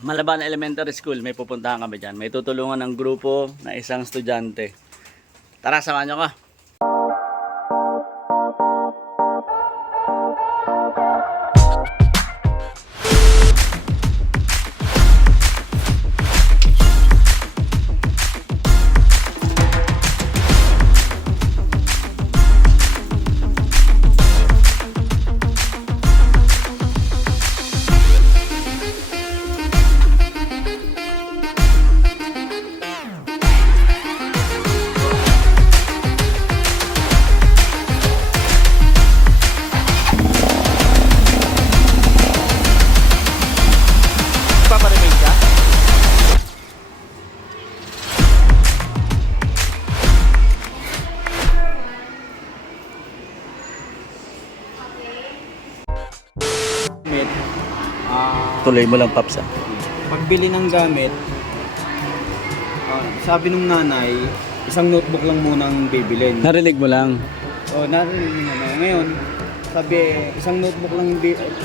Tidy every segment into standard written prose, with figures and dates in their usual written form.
Malabana Elementary School, may pupuntahan kami dyan. May tutulungan ng grupo na isang estudyante. Tara, samahan nyo ka. Paparemate ka? Tuloy mo lang, Paps. Pagbili ng gamit, sabi nung nanay, isang notebook lang munang bibilin. Narinig mo lang. Narinig mo na. Ngayon, sabi, isang notebook lang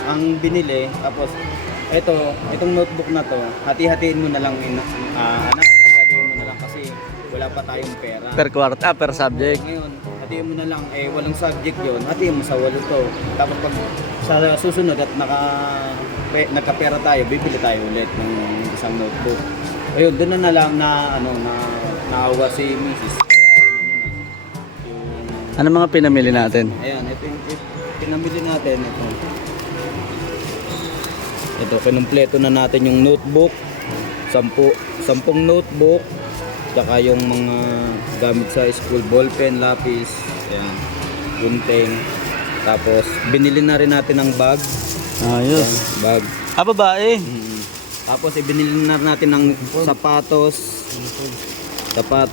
ang binili, tapos itong notebook na to, hati-hatiin mo na lang, anak, hati-hatiin mo na lang kasi wala pa tayong pera. Per quarter, per subject. Ngayon, hatiin mo na lang, walang subject yon, hatiin mo sa 8 to. Tapos pag sa susunod at nagkapera tayo, bibili tayo ulit ng isang notebook. Ayun, doon na lang na naawa si Mrs. Ano mga pinamili natin? Ayan, ito yung pinamili natin. Ito, kinumpleto na natin yung notebook. 10 notebook. Tsaka yung mga gamit sa school, ballpen, lapis. Ayan, gunting. Tapos, binili na rin natin ng bag. Ayos. Ayan, bag. Babae. Tapos, ibinili na natin ng sapatos. Tsaka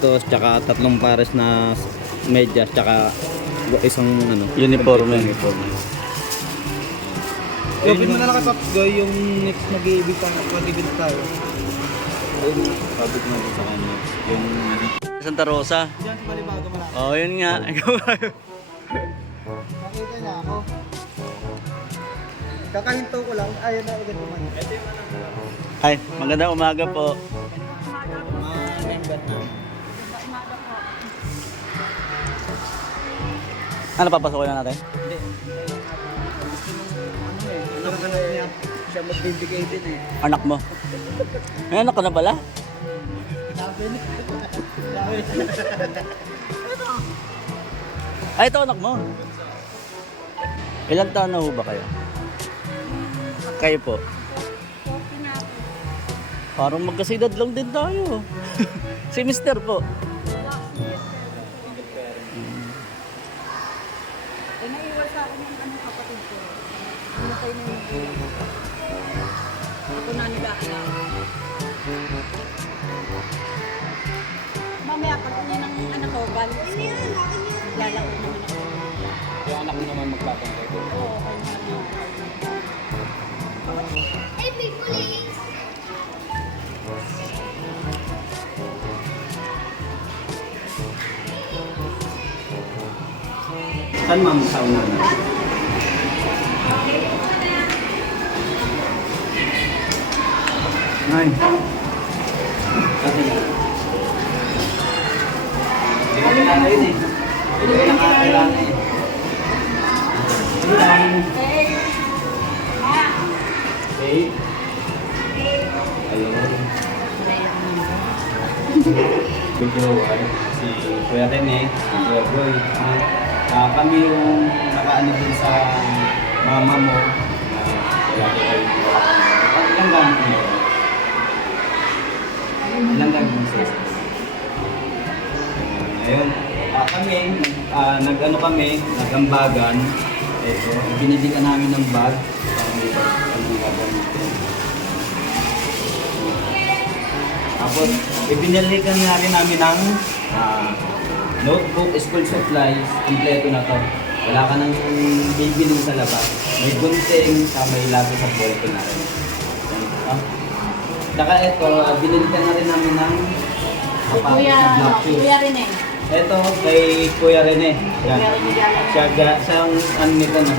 3 pares na medyas, tsaka isang Uniforme. Gawin mo na lang kay Guy yung next mag-iibig tayo. Ayun, pabig natin sa kanya. Yung Santa Rosa. diyan sa Balibago malaki. Oh, yun nga. Nakita niya ako. Kakahinto ko lang, ayun na agad kumain. Ito yung Hi, magandang umaga po. member na. Ano, papasokin na natin? Hindi. Anak ka na niya. Siya magbibigay din eh. Anak mo. May anak ka na pala? Sabi niya. Ay, ito anak mo. Ilang taon na ho ba kayo? Kayo po? Parang magkasidad lang din tayo. Si Mister po. Naiwan sa akin yung kapatid ko. Ano kayo na yung ako na nag-aalala. Mamaya pag uwi ng anak ko, galing ko. Lalako naman ako. Yung anak mo naman magpapantay ko. Oo, Hey, big police! Saan ma'am sa una na? Ay. Kasi na. Hindi ko kailangan yun eh. Hindi ko nakakailangan eh. Okay. Ayun. Video si Kuya Rene, si Kuya Boy. Kami yung nakaano din sa mama mo. Wala ko kayo. Ilang gamit mo? Ilang gamit mo sa ayun. Kami, nag-ano kami, nag-ambagan. Ito, binili ka namin ng bag. Tapos, ibinili ka na rin namin ng notebook, school supplies, kompleto na to. Wala ka nang bibiling sa labas. May gunting, may lapis sa ballpen na rin. Saka ito, binili ka na rin namin ng Kuya Rene. Ito kay Kuya Rene. Yan. Siyang ano nito na,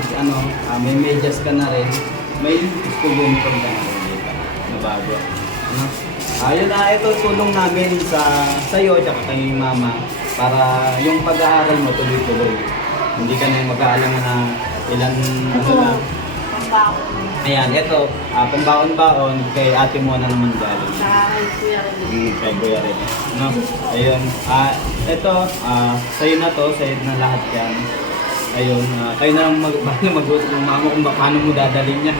may medyas ka na rin. May school uniform ka na rin dito. magbabago. Ano? Ayun na, ito tulong namin sa iyo at kay mama para yung pag-aaral mo tuloy-tuloy. Hindi ka na mag-aalangan na ilan ano na. Ayan, ito, pambaon-baon kay ate mo na naman galing. Kay Kuya Red. No? Ayun, ito, sa'yo na to, sa'yo na lahat yan. Ayun, kayo na lang mag-usap ng mama kung paano mo dadalhin niya.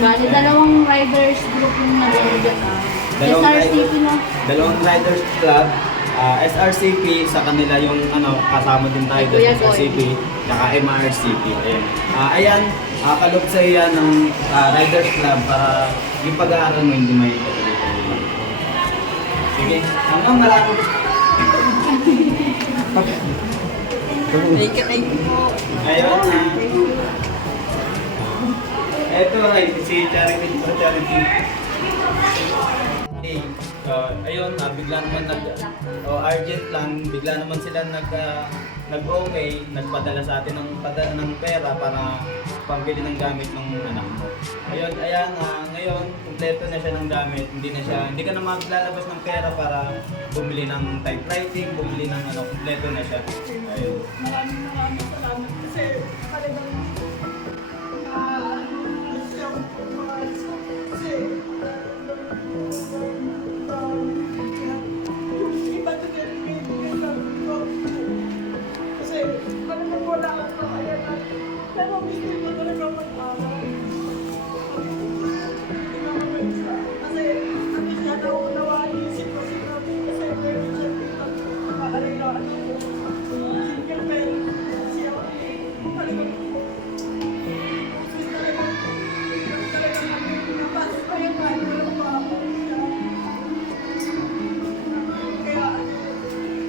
Bali, dalawang riders group yung nag-order ka. SRCP no? Dalawang riders club, SRCP, sa kanila yung kasama din tayo doon, Kuya Boy. SRCP, tsaka MRCP. Ayun. Ayan, kalog sa iyan ng riders club para yung pag-aaral mo hindi may sige. Marami. Thank you po. Ayun. Ito, right, si Charity for Charity. Okay. Ayun, bigla naman urgent lang, bigla naman sila nag-okay, nagpadala sa atin ng pera para pambili ng gamit ng anak mo. Ayun, ayan, ngayon, kumpleto na siya ng gamit, hindi ka na maglalabas ng pera para bumili ng typewriting, bumili ng kumpleto na siya. Ayun. Maraming salamat kasi talagang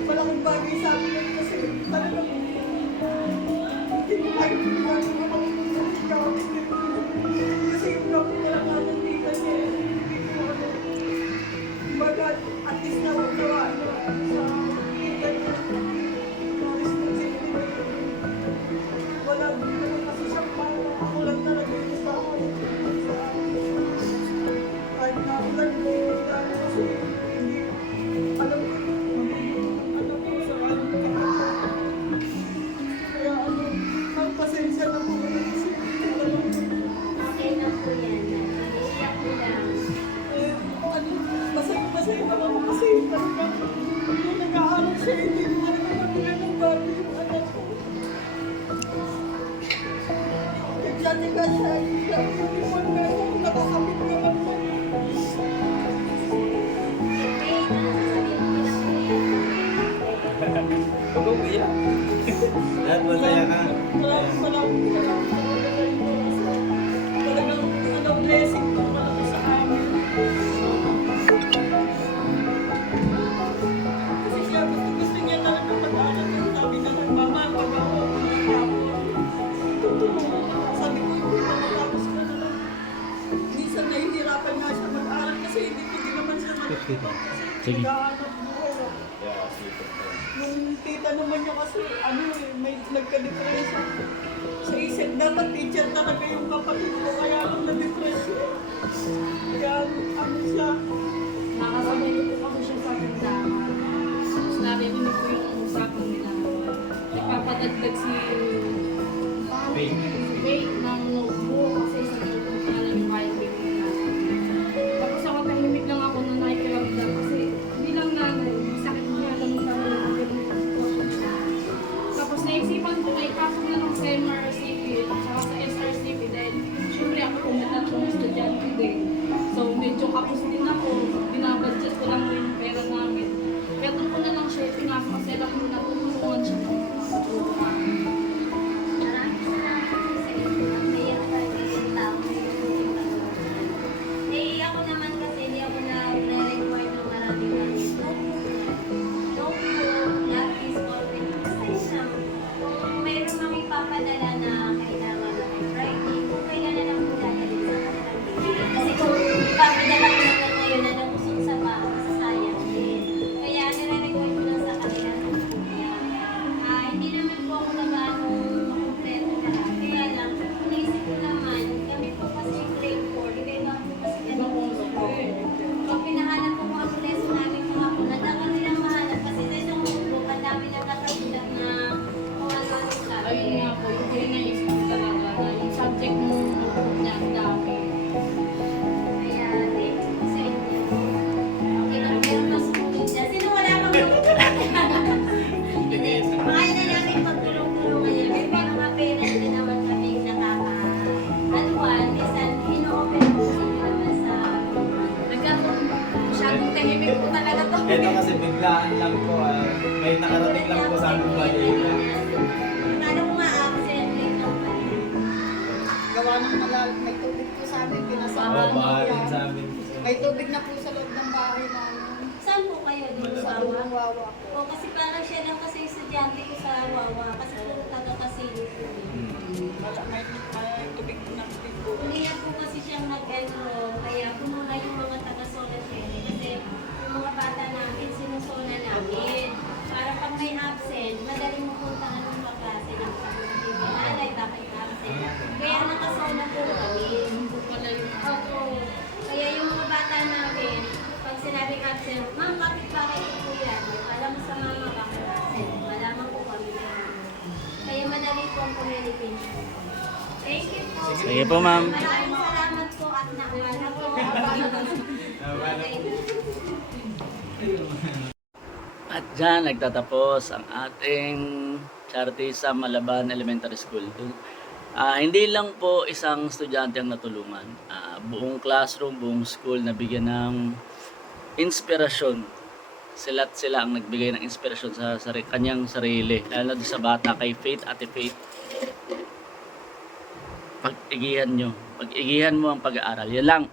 malaking bagay sa akin kasi talagang hindi ko kayo kasi yung gawin ko lang natin dito niya baga at least na wala sa wala kasi siya ako lang talaga yung sa kahit na ako lang kasi hindi alam ko pasensya na po kasi Okay na po yan. Iiyak ko lang. masaya naman ako kasi talaga yung nag-aaral siya hindi naman nagpapatuloy ng bago yung anak ko. Nagsasaga siya hindi mo na nakakapit naman mo. Huwag kong iyak. Lahat masaya ka. Maraming salamat talagang blessing po malaki sa amin. Kasi siya gusto niya talaga mag-aaral ng sabi na ng mama, mag-aaral ko ng tapos. Sabi ko, hindi na matapos ka na lang. Minsan nahihirapan nga siya mag-aaral kasi hindi naman siya mag-aaral kasi nag-aaral buhay. Yung tita naman niya kasi, may nagka-depression. Sa isip, dapat teacher talaga yung kapatid ko, kaya lang na-depression. Kaya, siya. Nakasabay ko kasi siya sa tindahan. Tapos narinig ko yung usapan nila. Nagpapadagdag si Faye ng notebook kasi sa notebook na lang yung kahit bigyan na. Tapos ako tahimik lang ako na nakikiramdam kasi bilang nanay, sakit niya lang yung tapos naisipan ko na ipasok na ng sa MRCP at saka sa SRCP dahil syempre ako kumitat ng estudyante din. So medyo kapos din ako, binabudget ko lang yung pera namin. Kaya doon ko na lang siya pinasok kasi alam ko na tutulungan siya ng mga katulong namin. Maraming salamat sa inyo. Naiyak talaga yung tao. Eh, ako naman kasi hindi ako na-require ng maraming notebook, lapis, ballpen. Kasi lang, kung mayroon mang ipapadala na kailangan na Friday, kung kailan na lang po dadalhin sa kanilang bibig. Kasi kung ipapadala ko naman ngayon na ng tahimik po talaga to. Ito kasi biglaan lang po. May nakarating lang po sa amin balita. Paano ko ma-absent? Late lang pala. Gawa ng may tubig po sa amin, pinasama Oo, ng bahalin yan. sa amin. May tubig na po sa loob ng bahay namin. Saan po kayo? Dito Sa sa loob ng Wawa? wawa po. O kasi parang siya lang kasi yung estudyante ko sa Wawa. Kasi puro taga-kasili po. May tubig na po. Hindi na po kasi siyang nag-enroll. Kaya pumuna yung mga taga-Solar Pwede. Kasi yung mga bata namin, sinusona namin. Para pag may absent, madaling mapuntahan ng mga klase ng pag-ibig. Alay, bakit absent? Kaya nakasona po kami. Wala yung Opo. Kaya yung mga bata namin, pag sinabing absent, ma'am, bakit po yan? Alam mo sa mama, bakit absent? Malaman po kami na. Kaya madali po ang communication. Thank you po. Sige po, ma'am. Maraming salamat po at nakuha po. At dyan nagtatapos ang ating charity sa Malaban Elementary School. Hindi lang po isang estudyante ang natulungan. Buong classroom, buong school nabigyan ng inspirasyon. Sila't sila ang nagbigay ng inspirasyon sa kanyang sarili. Lalo na sa bata kay Faith, Ate Faith. Pag-igihan nyo. Pag-igihan mo ang pag-aaral. Yan lang.